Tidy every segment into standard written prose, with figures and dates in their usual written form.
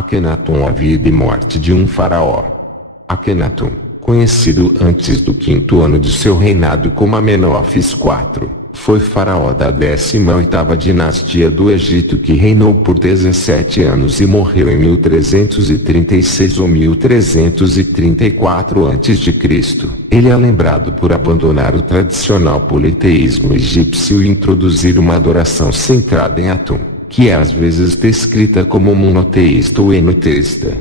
Akenaton, a vida e morte de um faraó. Akenaton, conhecido antes do 5º ano de seu reinado como Amenófis IV, foi faraó da 18ª dinastia do Egito, que reinou por 17 anos e morreu em 1336 ou 1334 a.C. Ele é lembrado por abandonar o tradicional politeísmo egípcio e introduzir uma adoração centrada em Atum, que é às vezes descrita como monoteísta ou enoteísta.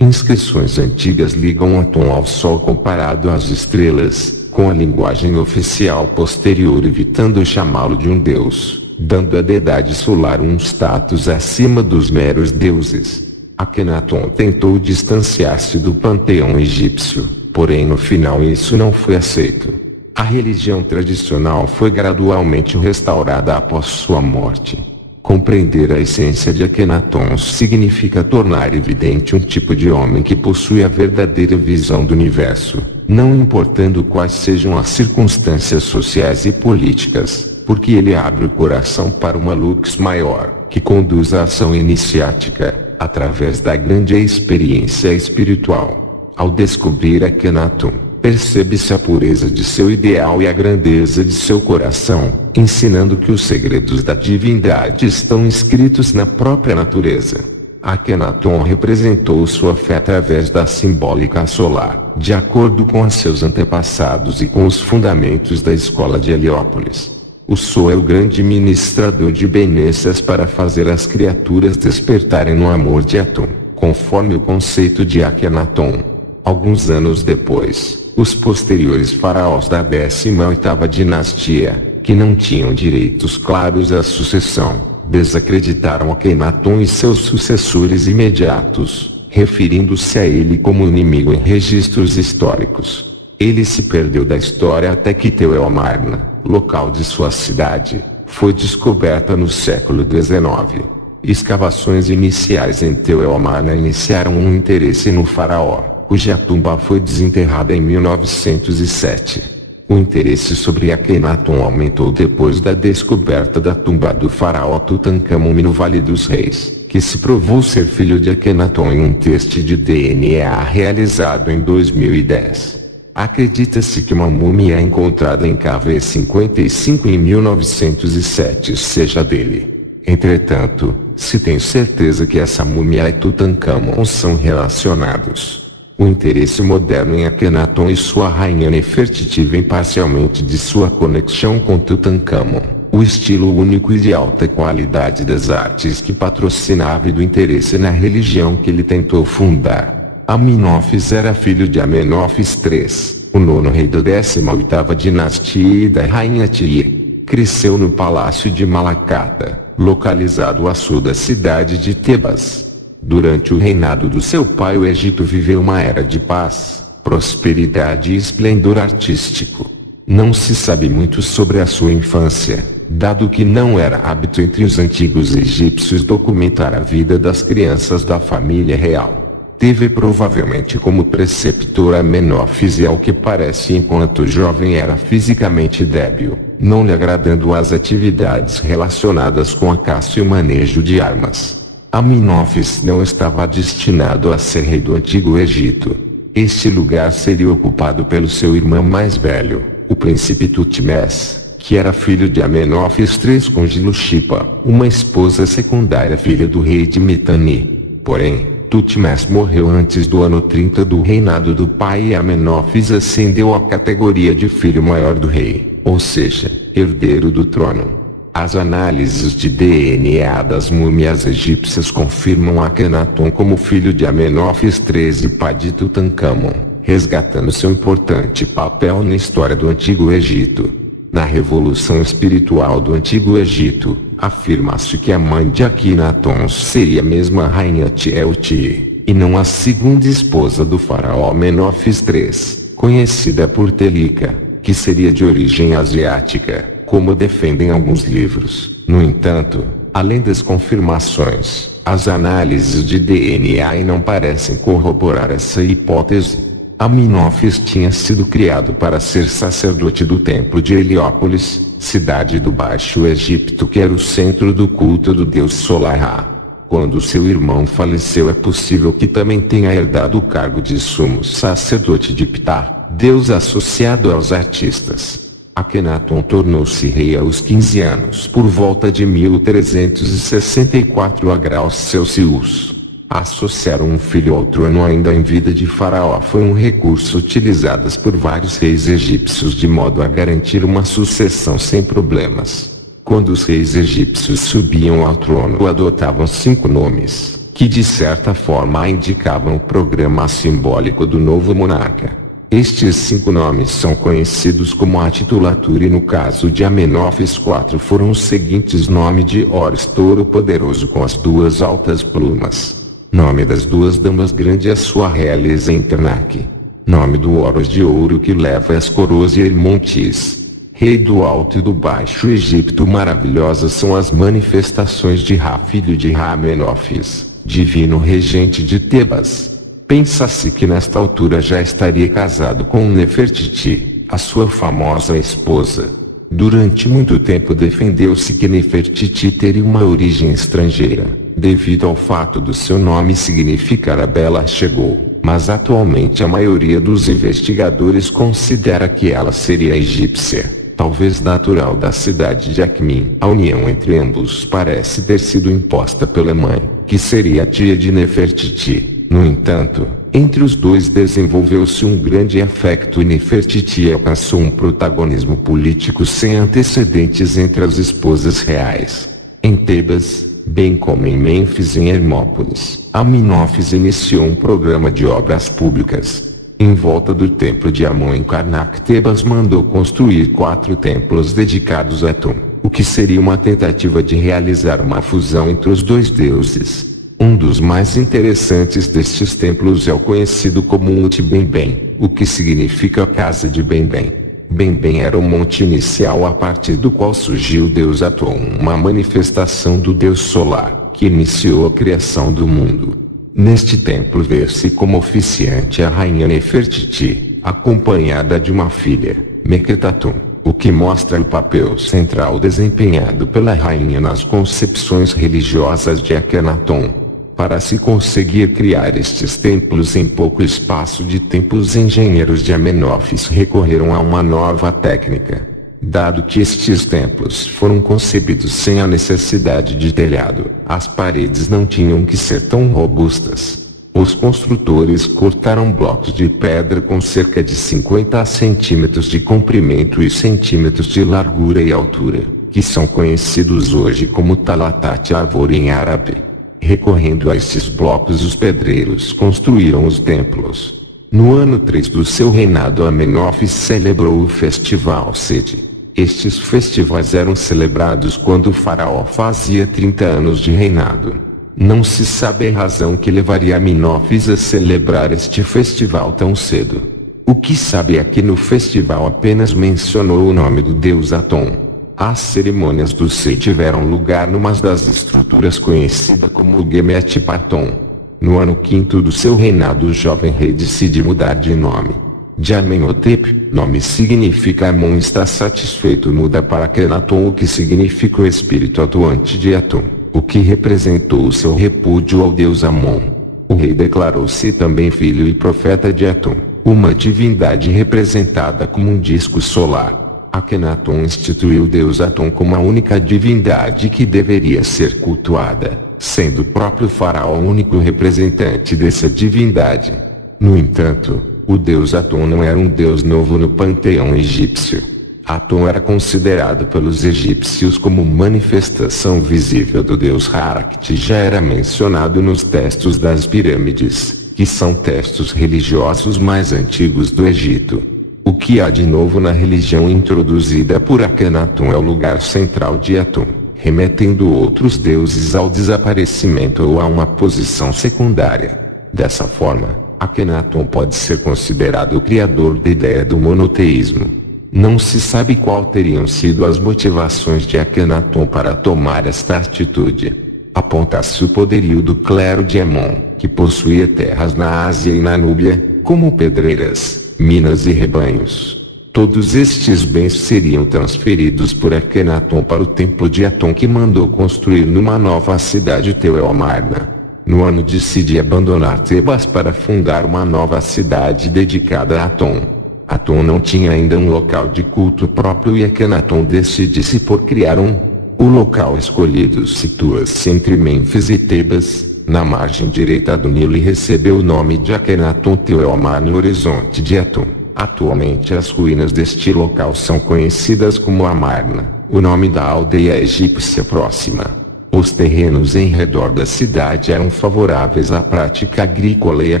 Inscrições antigas ligam Atum ao Sol comparado às estrelas, com a linguagem oficial posterior evitando chamá-lo de um deus, dando à deidade solar um status acima dos meros deuses. Akenaton tentou distanciar-se do panteão egípcio, porém no final isso não foi aceito. A religião tradicional foi gradualmente restaurada após sua morte. Compreender a essência de Akenaton significa tornar evidente um tipo de homem que possui a verdadeira visão do universo, não importando quais sejam as circunstâncias sociais e políticas, porque ele abre o coração para uma lux maior, que conduz à ação iniciática, através da grande experiência espiritual. Ao descobrir Akenaton, percebe-se a pureza de seu ideal e a grandeza de seu coração, ensinando que os segredos da divindade estão escritos na própria natureza. Akenaton representou sua fé através da simbólica solar, de acordo com seus antepassados e com os fundamentos da escola de Heliópolis. O Sol é o grande ministrador de benesses para fazer as criaturas despertarem no amor de Atum, conforme o conceito de Akenaton. Alguns anos depois, os posteriores faraós da 18ª dinastia, que não tinham direitos claros à sucessão, desacreditaram Akenaton e seus sucessores imediatos, referindo-se a ele como inimigo em registros históricos. Ele se perdeu da história até que Teuel-Amarna, local de sua cidade, foi descoberta no século XIX. Escavações iniciais em Teuel-Amarna iniciaram um interesse no faraó, cuja tumba foi desenterrada em 1907. O interesse sobre Akenaton aumentou depois da descoberta da tumba do faraó Tutancâmon no Vale dos Reis, que se provou ser filho de Akenaton em um teste de DNA realizado em 2010. Acredita-se que uma múmia encontrada em KV-55 em 1907 seja dele. Entretanto, se tem certeza que essa múmia e Tutancâmon são relacionados. O interesse moderno em Akenaton e sua rainha Nefertiti vem parcialmente de sua conexão com Tutancâmon, o estilo único e de alta qualidade das artes que patrocina ávido interesse na religião que ele tentou fundar. Amenófis era filho de Amenófis III, o nono rei da 18ª dinastia e da rainha Tia. Cresceu no palácio de Malacata, localizado a sul da cidade de Tebas. Durante o reinado do seu pai, o Egito viveu uma era de paz, prosperidade e esplendor artístico. Não se sabe muito sobre a sua infância, dado que não era hábito entre os antigos egípcios documentar a vida das crianças da família real. Teve provavelmente como preceptor Amenófis e, ao que parece, enquanto jovem era fisicamente débil, não lhe agradando as atividades relacionadas com a caça e o manejo de armas. Amenófis não estava destinado a ser rei do Antigo Egito. Este lugar seria ocupado pelo seu irmão mais velho, o príncipe Tutmés, que era filho de Amenófis III com Gilushipa, uma esposa secundária filha do rei de Mitanni. Porém, Tutmés morreu antes do ano 30 do reinado do pai e Amenófis ascendeu à categoria de filho maior do rei, ou seja, herdeiro do trono. As análises de DNA das múmias egípcias confirmam Akenaton como filho de Amenófis III e pai de Tutancâmon, resgatando seu importante papel na história do Antigo Egito. Na Revolução Espiritual do Antigo Egito, afirma-se que a mãe de Akenaton seria mesmo a rainha Tielti, e não a segunda esposa do faraó Amenófis III, conhecida por Telika, que seria de origem asiática, como defendem alguns livros. No entanto, além das confirmações, as análises de DNA não parecem corroborar essa hipótese. Amenófis tinha sido criado para ser sacerdote do templo de Heliópolis, cidade do Baixo Egito que era o centro do culto do deus solar Ra. Quando seu irmão faleceu, é possível que também tenha herdado o cargo de sumo sacerdote de Ptah, deus associado aos artistas. Akhenaton tornou-se rei aos 15 anos por volta de 1364 a graus Celsius. Associar um filho ao trono ainda em vida de Faraó foi um recurso utilizado por vários reis egípcios de modo a garantir uma sucessão sem problemas. Quando os reis egípcios subiam ao trono, adotavam 5 nomes, que de certa forma indicavam o programa simbólico do novo monarca. Estes 5 nomes são conhecidos como a titulatura e no caso de Amenófis IV foram os seguintes: nome de Horus, touro poderoso com as 2 altas plumas. Nome das 2 damas, grande a sua realeza em Ternaque. Nome do Horus, de ouro que leva as coroas, e Hermontis, rei do Alto e do Baixo Egito. Maravilhosas são as manifestações de Ra, filho de Ra Amenófis, divino regente de Tebas. Pensa-se que nesta altura já estaria casado com Nefertiti, a sua famosa esposa. Durante muito tempo defendeu-se que Nefertiti teria uma origem estrangeira, devido ao fato do seu nome significar a bela chegou, mas atualmente a maioria dos investigadores considera que ela seria egípcia, talvez natural da cidade de Akhmin. A união entre ambos parece ter sido imposta pela mãe, que seria a tia de Nefertiti. No entanto, entre os dois desenvolveu-se um grande afeto e Nefertiti alcançou um protagonismo político sem antecedentes entre as esposas reais. Em Tebas, bem como em Mênfis e em Hermópolis, Amenófis iniciou um programa de obras públicas. Em volta do templo de Amon em Karnak, Tebas mandou construir 4 templos dedicados a Atum, o que seria uma tentativa de realizar uma fusão entre os 2 deuses. Um dos mais interessantes destes templos é o conhecido como Ut-Benben, o que significa casa de Benben. Benben era o monte inicial a partir do qual surgiu o deus Atum, uma manifestação do deus solar, que iniciou a criação do mundo. Neste templo vê-se como oficiante a rainha Nefertiti, acompanhada de uma filha, Mekhetatum, o que mostra o papel central desempenhado pela rainha nas concepções religiosas de Akhenaton. Para se conseguir criar estes templos em pouco espaço de tempo, os engenheiros de Amenófis recorreram a uma nova técnica. Dado que estes templos foram concebidos sem a necessidade de telhado, as paredes não tinham que ser tão robustas. Os construtores cortaram blocos de pedra com cerca de 50 centímetros de comprimento e centímetros de largura e altura, que são conhecidos hoje como talatat avor em árabe. Recorrendo a estes blocos, os pedreiros construíram os templos. No ano 3 do seu reinado, Amenófis celebrou o festival Seti. Estes festivais eram celebrados quando o faraó fazia 30 anos de reinado. Não se sabe a razão que levaria Amenófis a celebrar este festival tão cedo. O que sabe é que no festival apenas mencionou o nome do deus Atum. As cerimônias do Seti tiveram lugar numa das estruturas conhecida como Gemet Paton. No ano 5º do seu reinado, o jovem rei decide mudar de nome. De Amenhotep, nome significa Amon está satisfeito, muda para Akhenaton, o que significa o espírito atuante de Atum, o que representou o seu repúdio ao deus Amon. O rei declarou-se também filho e profeta de Atum, uma divindade representada como um disco solar. Akhenaton instituiu o deus Atum como a única divindade que deveria ser cultuada, sendo o próprio faraó o único representante dessa divindade. No entanto, o deus Atum não era um deus novo no panteão egípcio. Atum era considerado pelos egípcios como manifestação visível do deus Ra, que já era mencionado nos textos das pirâmides, que são textos religiosos mais antigos do Egito. O que há de novo na religião introduzida por Akhenaton é o lugar central de Atum, remetendo outros deuses ao desaparecimento ou a uma posição secundária. Dessa forma, Akhenaton pode ser considerado o criador da ideia do monoteísmo. Não se sabe qual teriam sido as motivações de Akhenaton para tomar esta atitude. Aponta-se o poderio do clero de Amon, que possuía terras na Ásia e na Núbia, como pedreiras, minas e rebanhos. Todos estes bens seriam transferidos por Akhenaton para o templo de Aton, que mandou construir numa nova cidade, Teuel-Amarna. No ano decide abandonar Tebas para fundar uma nova cidade dedicada a Aton. Aton não tinha ainda um local de culto próprio e Akhenaton decide-se por criar um. O local escolhido situa-se entre Mênfis e Tebas, na margem direita do Nilo, e recebeu o nome de Akhenaton Teuel-Amarna, no horizonte de Aton. Atualmente as ruínas deste local são conhecidas como Amarna, o nome da aldeia egípcia próxima. Os terrenos em redor da cidade eram favoráveis à prática agrícola e à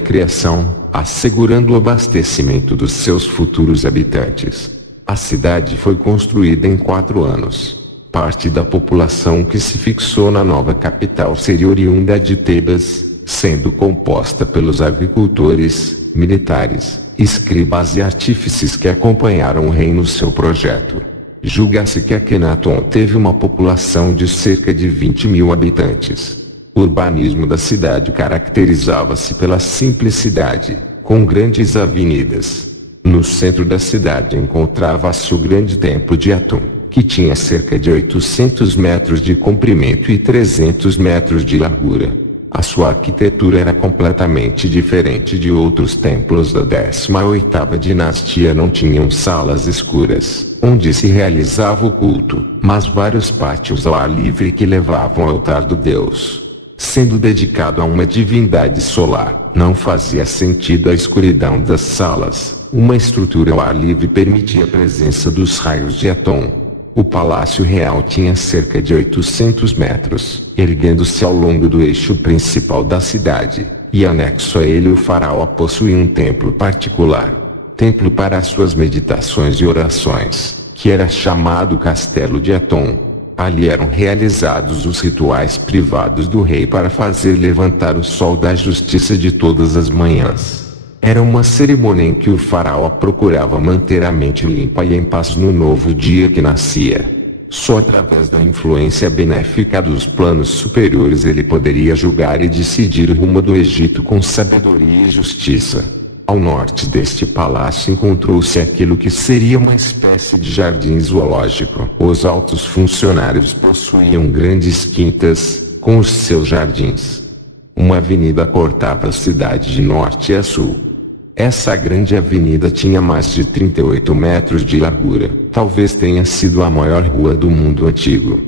criação, assegurando o abastecimento dos seus futuros habitantes. A cidade foi construída em 4 anos. Parte da população que se fixou na nova capital seria oriunda de Tebas, sendo composta pelos agricultores, militares, escribas e artífices que acompanharam o rei no seu projeto. Julga-se que Akhenaton teve uma população de cerca de 20.000 habitantes. O urbanismo da cidade caracterizava-se pela simplicidade, com grandes avenidas. No centro da cidade encontrava-se o grande templo de Aton, que tinha cerca de 800 metros de comprimento e 300 metros de largura. A sua arquitetura era completamente diferente de outros templos da 18ª dinastia. Não tinham salas escuras, onde se realizava o culto, mas vários pátios ao ar livre que levavam ao altar do deus. Sendo dedicado a uma divindade solar, não fazia sentido a escuridão das salas. Uma estrutura ao ar livre permitia a presença dos raios de Aton. O Palácio Real tinha cerca de 800 metros, erguendo-se ao longo do eixo principal da cidade, e anexo a ele o faraó possuía um templo particular. Templo para suas meditações e orações, que era chamado Castelo de Aton. Ali eram realizados os rituais privados do rei para fazer levantar o sol da justiça de todas as manhãs. Era uma cerimônia em que o faraó procurava manter a mente limpa e em paz no novo dia que nascia. Só através da influência benéfica dos planos superiores ele poderia julgar e decidir o rumo do Egito com sabedoria e justiça. Ao norte deste palácio encontrou-se aquilo que seria uma espécie de jardim zoológico. Os altos funcionários possuíam grandes quintas, com os seus jardins. Uma avenida cortava a cidade de norte a sul. Essa grande avenida tinha mais de 38 metros de largura. Talvez tenha sido a maior rua do mundo antigo.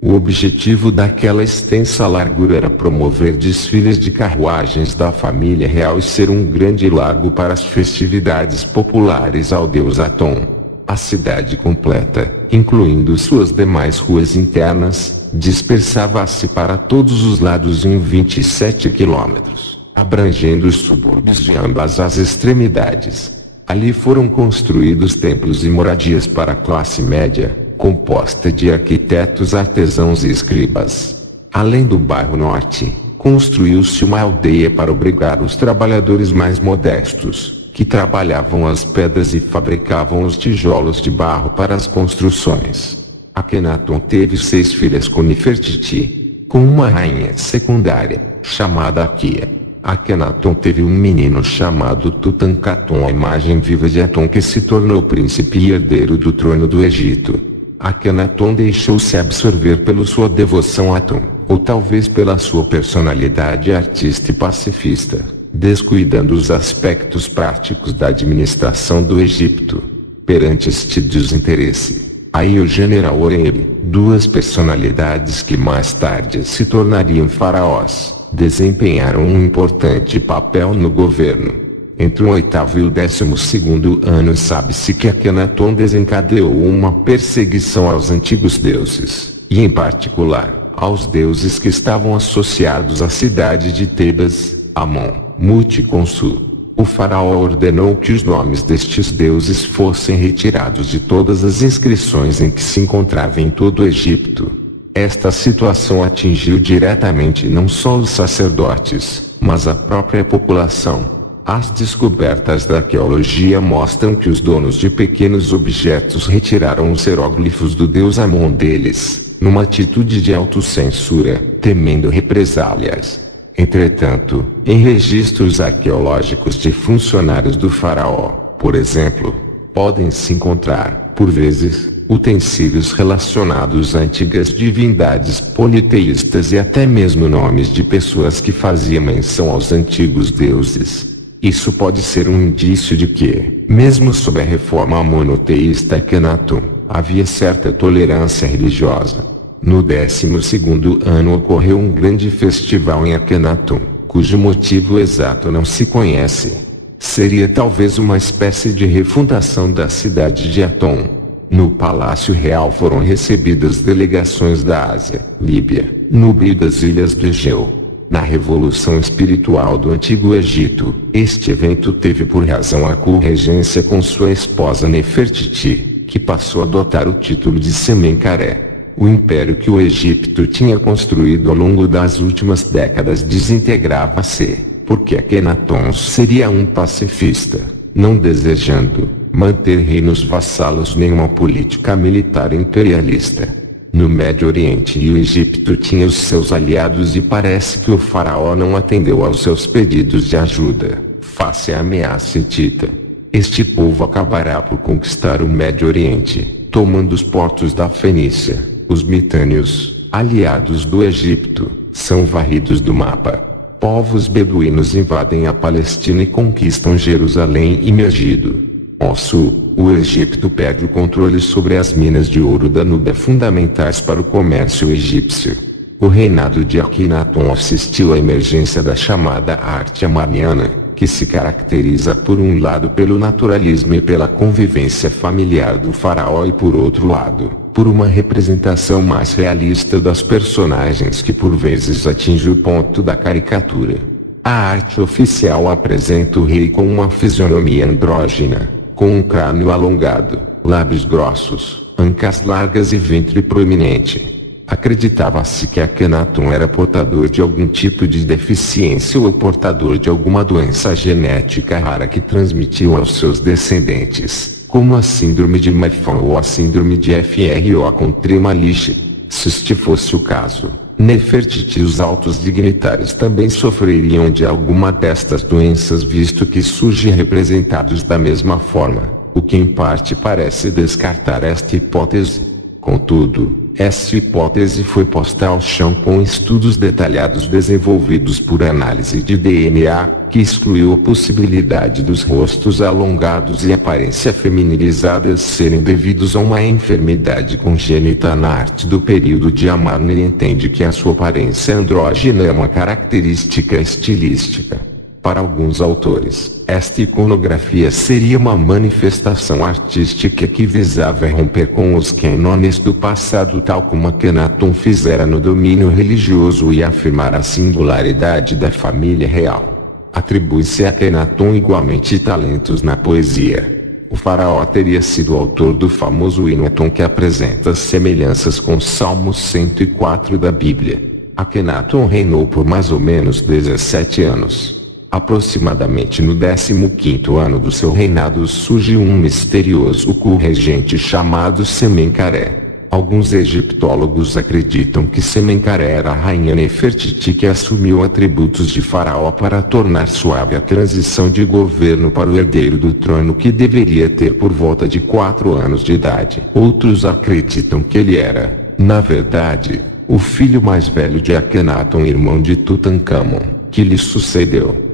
O objetivo daquela extensa largura era promover desfiles de carruagens da família real e ser um grande largo para as festividades populares ao deus Aton. A cidade completa, incluindo suas demais ruas internas, dispersava-se para todos os lados em 27 quilômetros, abrangendo os subúrbios de ambas as extremidades. Ali foram construídos templos e moradias para a classe média, composta de arquitetos, artesãos e escribas. Além do bairro norte, construiu-se uma aldeia para obrigar os trabalhadores mais modestos, que trabalhavam as pedras e fabricavam os tijolos de barro para as construções. Akhenaton teve 6 filhas com Nefertiti, com uma rainha secundária, chamada Akia. Akhenaton teve um menino chamado Tutankhaton, a imagem viva de Aton, que se tornou príncipe e herdeiro do trono do Egito. Akhenaton deixou-se absorver pela sua devoção a Aton, ou talvez pela sua personalidade artista e pacifista, descuidando os aspectos práticos da administração do Egito. Perante este desinteresse, aí o general Oreb, 2 personalidades que mais tarde se tornariam faraós, desempenharam um importante papel no governo. Entre o 8º e o 12º ano sabe-se que Akhenaton desencadeou uma perseguição aos antigos deuses, e em particular, aos deuses que estavam associados à cidade de Tebas, Amon, Mut e Khonsu. O faraó ordenou que os nomes destes deuses fossem retirados de todas as inscrições em que se encontrava em todo o Egito. Esta situação atingiu diretamente não só os sacerdotes, mas a própria população. As descobertas da arqueologia mostram que os donos de pequenos objetos retiraram os hieróglifos do deus Amon deles, numa atitude de autocensura, temendo represálias. Entretanto, em registros arqueológicos de funcionários do faraó, por exemplo, Podem-se encontrar, por vezes, utensílios relacionados a antigas divindades politeístas e até mesmo nomes de pessoas que faziam menção aos antigos deuses. Isso pode ser um indício de que, mesmo sob a reforma monoteísta Akhenaton, havia certa tolerância religiosa. No 12º ano ocorreu um grande festival em Akhenaton, cujo motivo exato não se conhece. Seria talvez uma espécie de refundação da cidade de Aton. No Palácio Real foram recebidas delegações da Ásia, Líbia, Núbia e das ilhas do Egeu. Na Revolução Espiritual do Antigo Egito, este evento teve por razão a co-regência com sua esposa Nefertiti, que passou a adotar o título de Semenkaré. O império que o Egito tinha construído ao longo das últimas décadas desintegrava-se, porque Akhenaton seria um pacifista, não desejando manter reinos vassalos nem uma política militar imperialista. No Médio Oriente e o Egito tinha os seus aliados e parece que o faraó não atendeu aos seus pedidos de ajuda, face à ameaça hitita. Este povo acabará por conquistar o Médio Oriente, tomando os portos da Fenícia. Os mitânios, aliados do Egito, são varridos do mapa. Povos beduínos invadem a Palestina e conquistam Jerusalém e Megido. Ao sul, o Egito perde o controle sobre as minas de ouro da Núbia fundamentais para o comércio egípcio. O reinado de Akhenaton assistiu à emergência da chamada arte amaniana, que se caracteriza por um lado pelo naturalismo e pela convivência familiar do faraó e por outro lado, por uma representação mais realista das personagens que por vezes atinge o ponto da caricatura. A arte oficial apresenta o rei com uma fisionomia andrógina, com um crânio alongado, lábios grossos, ancas largas e ventre proeminente. Acreditava-se que Akhenaton era portador de algum tipo de deficiência ou portador de alguma doença genética rara que transmitiam aos seus descendentes, como a síndrome de Marfan ou a síndrome de FRO com Tremaliche. Se este fosse o caso, Nefertiti e os altos dignitários também sofreriam de alguma destas doenças, visto que surgem representados da mesma forma, o que em parte parece descartar esta hipótese. Contudo, essa hipótese foi posta ao chão com estudos detalhados desenvolvidos por análise de DNA, que excluiu a possibilidade dos rostos alongados e aparência feminilizadas serem devidos a uma enfermidade congênita na arte do período de Amarna, e entende que a sua aparência andrógena é uma característica estilística. Para alguns autores, esta iconografia seria uma manifestação artística que visava romper com os cânones do passado, tal como Akhenaton fizera no domínio religioso, e afirmar a singularidade da família real. Atribui-se a Akhenaton igualmente talentos na poesia. O faraó teria sido autor do famoso hino Aton, que apresenta semelhanças com o Salmo 104 da Bíblia. Akhenaton reinou por mais ou menos 17 anos. Aproximadamente no 15º ano do seu reinado surge um misterioso co-regente chamado Semenkaré. Alguns egiptólogos acreditam que Semenkaré era a rainha Nefertiti, que assumiu atributos de faraó para tornar suave a transição de governo para o herdeiro do trono, que deveria ter por volta de 4 anos de idade. Outros acreditam que ele era, na verdade, o filho mais velho de Akhenaton, irmão de Tutankhamon, que lhe sucedeu.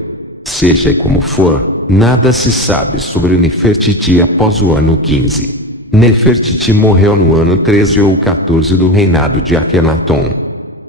Seja como for, nada se sabe sobre Nefertiti após o ano 15. Nefertiti morreu no ano 13 ou 14 do reinado de Akhenaton,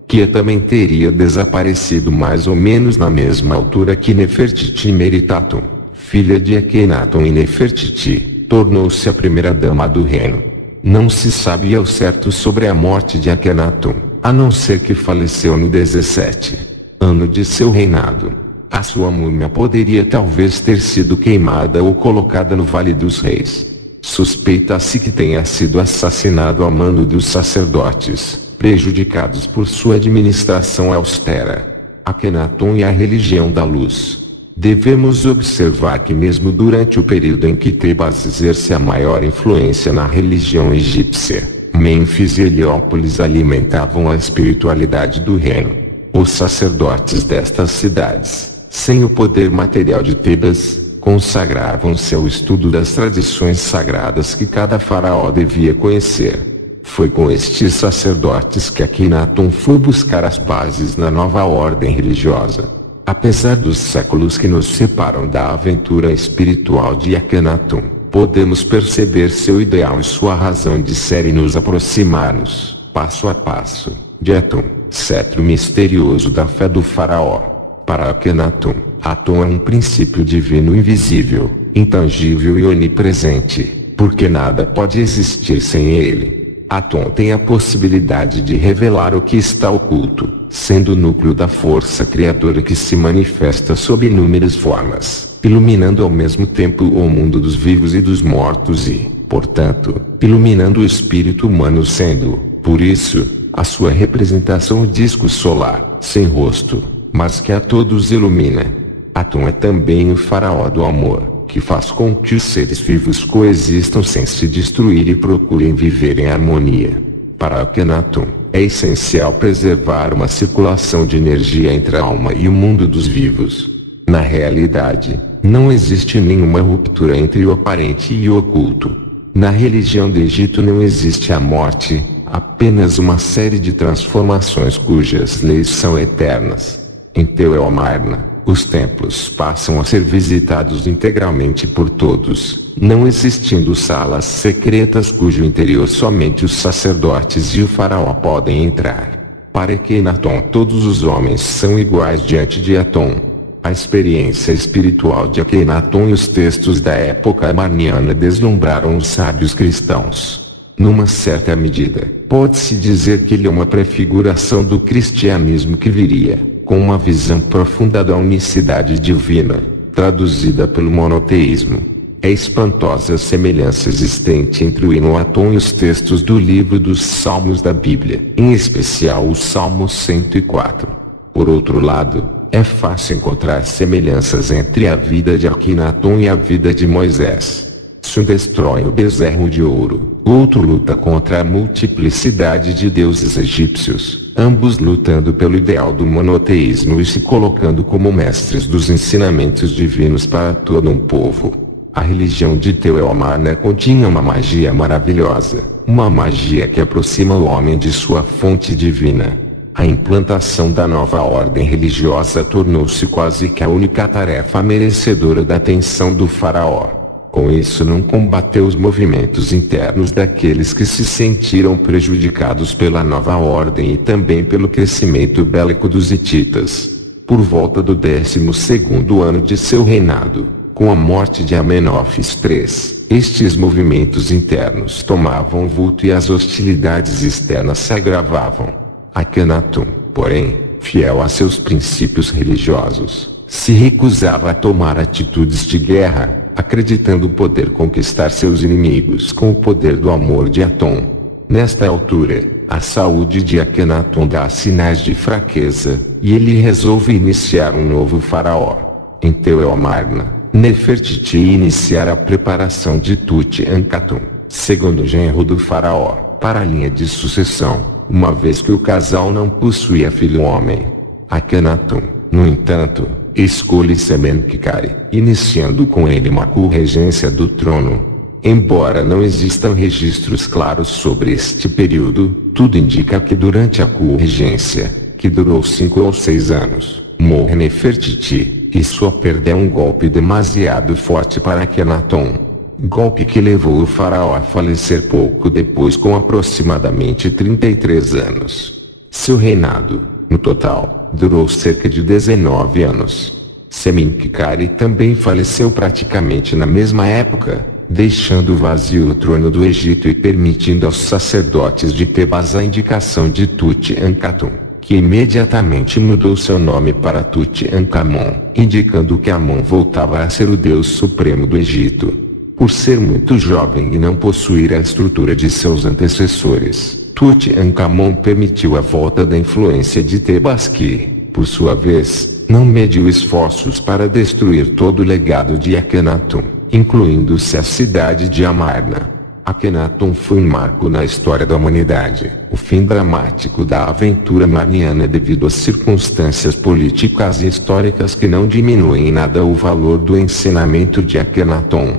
que também teria desaparecido mais ou menos na mesma altura que Nefertiti Meritatum, filha de Akhenaton, e Nefertiti tornou-se a primeira dama do reino. Não se sabe ao certo sobre a morte de Akhenaton, a não ser que faleceu no 17 ano de seu reinado. A sua múmia poderia talvez ter sido queimada ou colocada no Vale dos Reis. Suspeita-se que tenha sido assassinado a mando dos sacerdotes, prejudicados por sua administração austera. Akhenaton e a religião da luz. Devemos observar que mesmo durante o período em que Tebas exerce a maior influência na religião egípcia, Mênfis e Heliópolis alimentavam a espiritualidade do reino. Os sacerdotes destas cidades, sem o poder material de Tebas, consagravam-se ao estudo das tradições sagradas que cada faraó devia conhecer. Foi com estes sacerdotes que Akhenaton foi buscar as bases na nova ordem religiosa. Apesar dos séculos que nos separam da aventura espiritual de Akhenaton, podemos perceber seu ideal e sua razão de ser e nos aproximar-nos, passo a passo, de Atum, cetro misterioso da fé do faraó. Para Akhenaton, Atum é um princípio divino invisível, intangível e onipresente, porque nada pode existir sem ele. Atum tem a possibilidade de revelar o que está oculto, sendo o núcleo da força criadora que se manifesta sob inúmeras formas, iluminando ao mesmo tempo o mundo dos vivos e dos mortos e, portanto, iluminando o espírito humano sendo, por isso, a sua representação o disco solar, sem rosto, mas que a todos ilumina. Atum é também o faraó do amor, que faz com que os seres vivos coexistam sem se destruir e procurem viver em harmonia. Para Akhenaton, é essencial preservar uma circulação de energia entre a alma e o mundo dos vivos. Na realidade, não existe nenhuma ruptura entre o aparente e o oculto. Na religião do Egito não existe a morte, apenas uma série de transformações cujas leis são eternas. Em Teuel-Amarna, os templos passam a ser visitados integralmente por todos, não existindo salas secretas cujo interior somente os sacerdotes e o faraó podem entrar. Para Akhenaton todos os homens são iguais diante de Atum. A experiência espiritual de Akhenaton e os textos da época amarniana deslumbraram os sábios cristãos. Numa certa medida, pode-se dizer que ele é uma prefiguração do cristianismo que viria, com uma visão profunda da unicidade divina, traduzida pelo monoteísmo. É espantosa a semelhança existente entre o hino Atum e os textos do livro dos Salmos da Bíblia, em especial o Salmo 104. Por outro lado, é fácil encontrar semelhanças entre a vida de Akhenaton e a vida de Moisés. Se um destrói o bezerro de ouro, o outro luta contra a multiplicidade de deuses egípcios, ambos lutando pelo ideal do monoteísmo e se colocando como mestres dos ensinamentos divinos para todo um povo. A religião de Teuel-Amarna continha uma magia maravilhosa, uma magia que aproxima o homem de sua fonte divina. A implantação da nova ordem religiosa tornou-se quase que a única tarefa merecedora da atenção do faraó. Com isso não combateu os movimentos internos daqueles que se sentiram prejudicados pela nova ordem e também pelo crescimento bélico dos hititas. Por volta do 12º ano de seu reinado, com a morte de Amenófis III, estes movimentos internos tomavam vulto e as hostilidades externas se agravavam. Akhenaton, porém, fiel a seus princípios religiosos, se recusava a tomar atitudes de guerra, acreditando poder conquistar seus inimigos com o poder do amor de Atum. Nesta altura, a saúde de Akhenaton dá sinais de fraqueza, e ele resolve iniciar um novo faraó. Em Teuel-Amarna, Nefertiti iniciar a preparação de Tut-Ankhatum, segundo genro do faraó, para a linha de sucessão, uma vez que o casal não possuía filho homem. Akhenaton, no entanto, escolhe Sementkare, iniciando com ele uma co-regência do trono. Embora não existam registros claros sobre este período, tudo indica que durante a co-regência, que durou 5 ou 6 anos, morre Nefertiti, e sua perda é um golpe demasiado forte para Akhenaton. Golpe que levou o faraó a falecer pouco depois com aproximadamente 33 anos. Seu reinado, no total, durou cerca de 19 anos. Sementkare também faleceu praticamente na mesma época, deixando vazio o trono do Egito e permitindo aos sacerdotes de Tebas a indicação de Tut-Ankhatum, que imediatamente mudou seu nome para Tut-Ankhamon, indicando que Amon voltava a ser o deus supremo do Egito. Por ser muito jovem e não possuir a estrutura de seus antecessores, Tut-Ankhamon permitiu a volta da influência de Tebas que, por sua vez, não mediu esforços para destruir todo o legado de Akhenaton, incluindo-se a cidade de Amarna. Akhenaton foi um marco na história da humanidade. O fim dramático da aventura narniana devido às circunstâncias políticas e históricas que não diminuem em nada o valor do ensinamento de Akhenaton.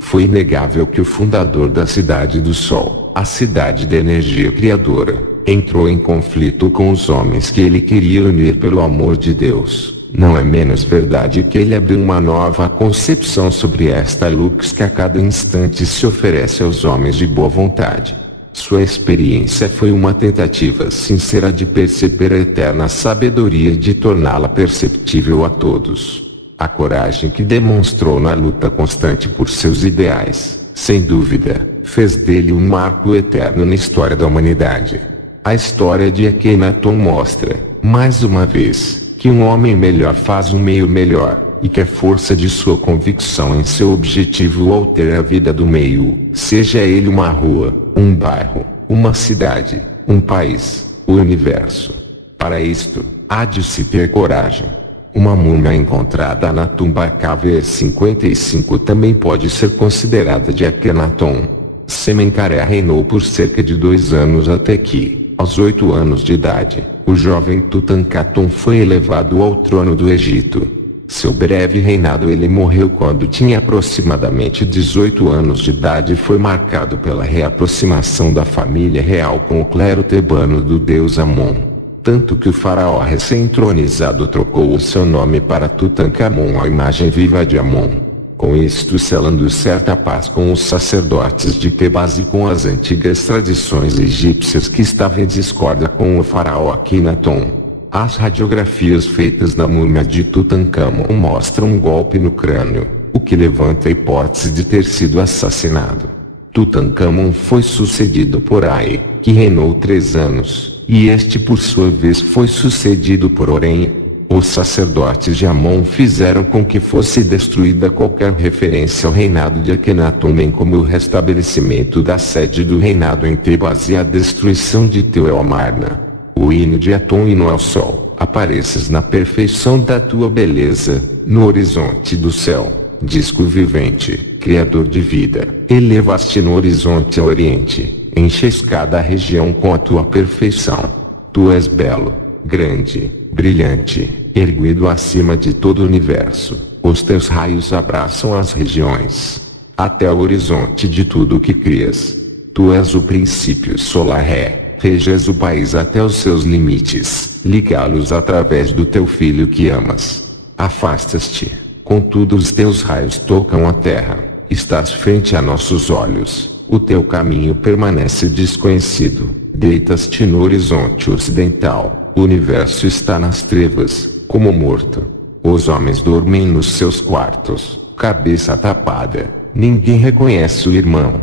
Foi inegável que o fundador da Cidade do Sol, a cidade da energia criadora, entrou em conflito com os homens que ele queria unir pelo amor de Deus. Não é menos verdade que ele abriu uma nova concepção sobre esta luz que a cada instante se oferece aos homens de boa vontade. Sua experiência foi uma tentativa sincera de perceber a eterna sabedoria e de torná-la perceptível a todos. A coragem que demonstrou na luta constante por seus ideais, sem dúvida, fez dele um marco eterno na história da humanidade. A história de Akhenaton mostra, mais uma vez, que um homem melhor faz um meio melhor, e que a força de sua convicção em seu objetivo altera a vida do meio, seja ele uma rua, um bairro, uma cidade, um país, o universo. Para isto, há de se ter coragem. Uma múmia encontrada na tumba KV-55 também pode ser considerada de Akhenaton. Semenkaré reinou por cerca de 2 anos até que, aos 8 anos de idade, o jovem Tutankhaton foi elevado ao trono do Egito. Seu breve reinado ele morreu quando tinha aproximadamente 18 anos de idade e foi marcado pela reaproximação da família real com o clero tebano do deus Amon. Tanto que o faraó recém-entronizado trocou o seu nome para Tutankhamon, a imagem viva de Amon. Com isto selando certa paz com os sacerdotes de Tebas e com as antigas tradições egípcias que estavam em discórdia com o faraó Akhenaton. As radiografias feitas na múmia de Tutankhamon mostram um golpe no crânio, o que levanta a hipótese de ter sido assassinado. Tutankhamon foi sucedido por Ai, que reinou 3 anos, e este por sua vez foi sucedido por Oren. Os sacerdotes de Amon fizeram com que fosse destruída qualquer referência ao reinado de Akhenaton, bem como o restabelecimento da sede do reinado em Tebas e a destruição de Teu-el-Amarna. O hino de Aton, hino ao sol, apareces na perfeição da tua beleza, no horizonte do céu, disco vivente, criador de vida, elevaste no horizonte a oriente, enches cada região com a tua perfeição. Tu és belo, grande, brilhante, erguido acima de todo o universo, os teus raios abraçam as regiões, até o horizonte de tudo o que crias. Tu és o princípio solar reges o país até os seus limites, ligá-los através do teu filho que amas. Afastas-te, contudo os teus raios tocam a terra, estás frente a nossos olhos, o teu caminho permanece desconhecido, deitas-te no horizonte ocidental, o universo está nas trevas, como morto. Os homens dormem nos seus quartos, cabeça tapada, ninguém reconhece o irmão.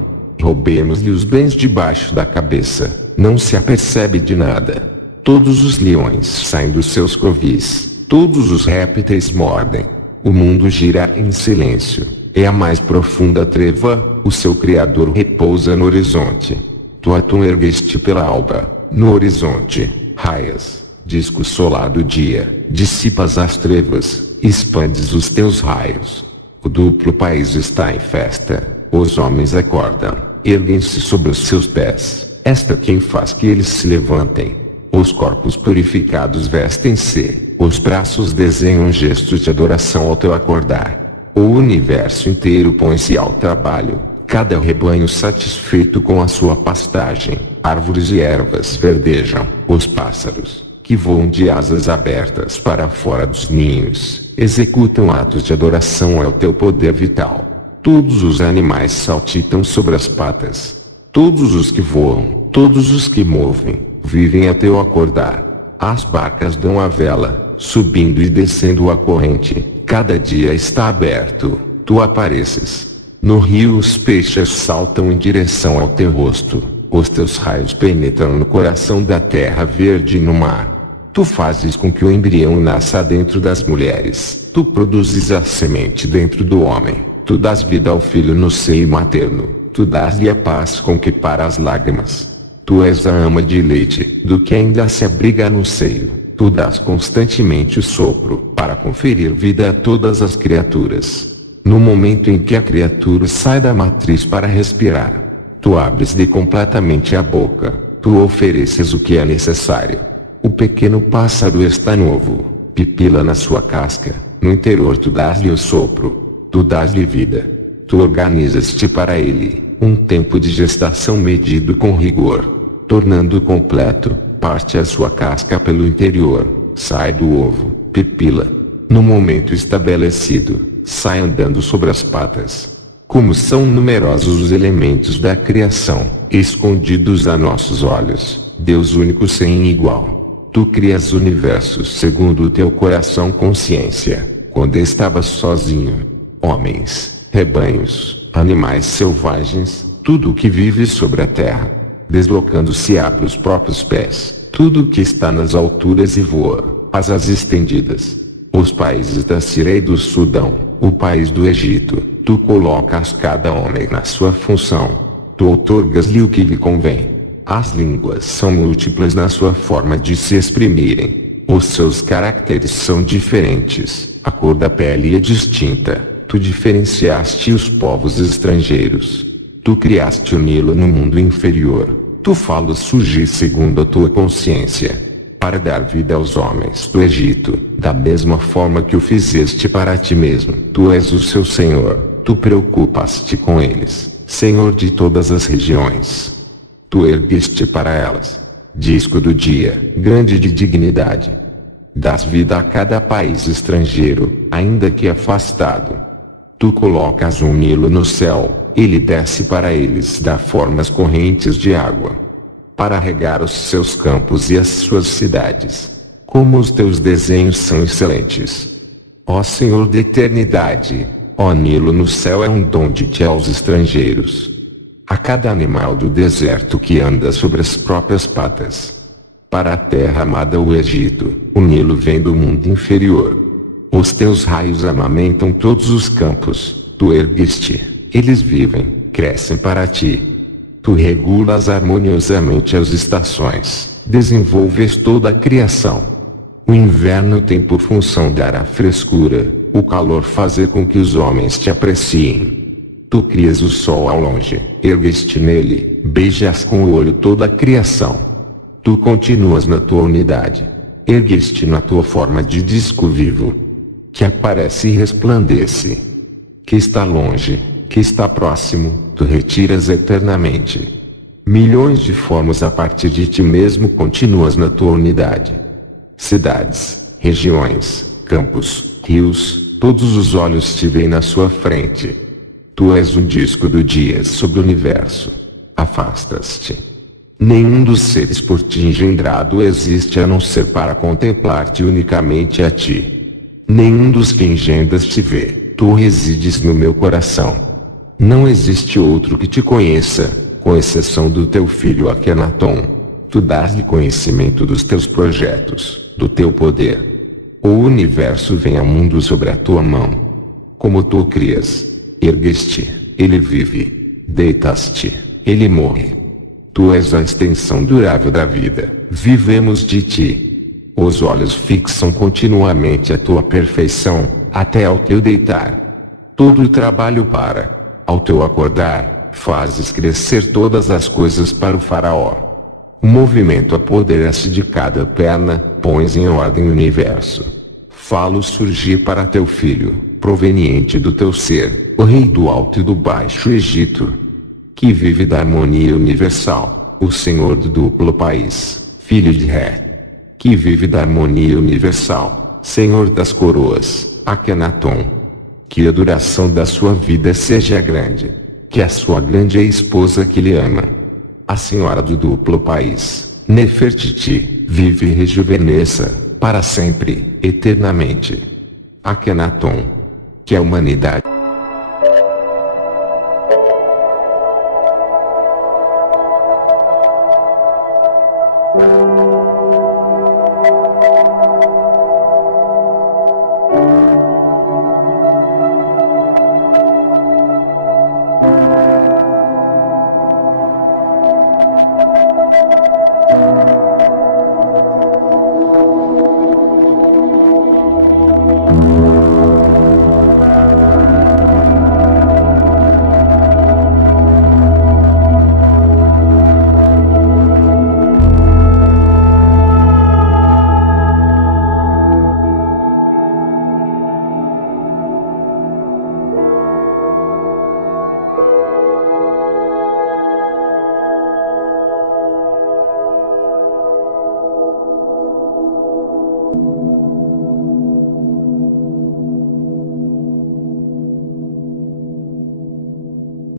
Roubemos-lhe os bens debaixo da cabeça, não se apercebe de nada. Todos os leões saem dos seus covis, todos os répteis mordem. O mundo gira em silêncio, é a mais profunda treva, o seu Criador repousa no horizonte. Tu Atum ergueste pela alba, no horizonte, raias, disco solar do dia, dissipas as trevas, expandes os teus raios. O duplo país está em festa, os homens acordam, erguem-se sobre os seus pés, esta quem faz que eles se levantem. Os corpos purificados vestem-se, os braços desenham gestos de adoração ao teu acordar. O universo inteiro põe-se ao trabalho, cada rebanho satisfeito com a sua pastagem, árvores e ervas verdejam, os pássaros, que voam de asas abertas para fora dos ninhos, executam atos de adoração ao teu poder vital. Todos os animais saltitam sobre as patas. Todos os que voam, todos os que movem, vivem a teu acordar. As barcas dão a vela, subindo e descendo a corrente. Cada dia está aberto, tu apareces. No rio os peixes saltam em direção ao teu rosto. Os teus raios penetram no coração da terra verde e no mar. Tu fazes com que o embrião nasça dentro das mulheres. Tu produzes a semente dentro do homem. Tu dás vida ao filho no seio materno. Tu dás-lhe a paz com que para as lágrimas. Tu és a ama de leite, do que ainda se abriga no seio. Tu dás constantemente o sopro, para conferir vida a todas as criaturas. No momento em que a criatura sai da matriz para respirar, Tu abres-lhe completamente a boca, tu ofereces o que é necessário. O pequeno pássaro está novo, pipila na sua casca, no interior tu dás-lhe o sopro, tu dás-lhe vida. Tu organizas-te para ele, um tempo de gestação medido com rigor, tornando completo, parte a sua casca pelo interior, sai do ovo, pipila. No momento estabelecido, sai andando sobre as patas. Como são numerosos os elementos da criação, escondidos a nossos olhos, Deus único sem igual. Tu crias universos segundo o teu coração consciência, quando estavas sozinho. Homens, rebanhos, animais selvagens, tudo o que vive sobre a terra, deslocando-se abre os próprios pés, tudo o que está nas alturas e voa, asas estendidas. Os países da Síria e do Sudão, o país do Egito, tu colocas cada homem na sua função, tu outorgas-lhe o que lhe convém. As línguas são múltiplas na sua forma de se exprimirem, os seus caracteres são diferentes, a cor da pele é distinta, tu diferenciaste os povos estrangeiros, tu criaste o Nilo no mundo inferior, tu falas surgir segundo a tua consciência, para dar vida aos homens do Egito, da mesma forma que o fizeste para ti mesmo. Tu és o seu Senhor, tu preocupaste com eles, Senhor de todas as regiões. Tu ergueste para elas, disco do dia, grande de dignidade. Dás vida a cada país estrangeiro, ainda que afastado. Tu colocas um Nilo no céu, ele desce para eles da formas correntes de água, para regar os seus campos e as suas cidades. Como os teus desenhos são excelentes, ó Senhor da eternidade, ó Nilo no céu é um dom de ti aos estrangeiros. A cada animal do deserto que anda sobre as próprias patas. Para a terra amada o Egito, o Nilo vem do mundo inferior. Os teus raios amamentam todos os campos, tu ergueste, eles vivem, crescem para ti. Tu regulas harmoniosamente as estações, desenvolves toda a criação. O inverno tem por função dar a frescura, o calor fazer com que os homens te apreciem. Tu crias o sol ao longe, ergueste nele, beijas com o olho toda a criação. Tu continuas na tua unidade, ergueste na tua forma de disco vivo, que aparece e resplandece, que está longe, que está próximo, tu retiras eternamente. Milhões de formas a partir de ti mesmo continuas na tua unidade. Cidades, regiões, campos, rios, todos os olhos te veem na sua frente. Tu és um disco do dia sobre o universo. Afastas-te. Nenhum dos seres por ti engendrado existe a não ser para contemplar-te unicamente a ti. Nenhum dos que engendras te vê, tu resides no meu coração. Não existe outro que te conheça, com exceção do teu filho Akenaton. Tu dás-lhe conhecimento dos teus projetos, do teu poder. O universo vem ao mundo sobre a tua mão. Como tu o crias, ergueste, ele vive, deitaste, ele morre. Tu és a extensão durável da vida, vivemos de ti. Os olhos fixam continuamente a tua perfeição, até ao teu deitar. Todo o trabalho para. Ao teu acordar, fazes crescer todas as coisas para o faraó. O movimento apodera-se de cada perna, pões em ordem o universo. Falo surgir para teu filho, proveniente do teu ser, o rei do alto e do baixo Egito, que vive da harmonia universal, o senhor do duplo país, filho de Ré, que vive da harmonia universal, senhor das coroas, Akenaton. Que a duração da sua vida seja grande, que a sua grande esposa que lhe ama, a senhora do duplo país, Nefertiti, vive e rejuvenesça, para sempre, eternamente. Akenaton. Que a humanidade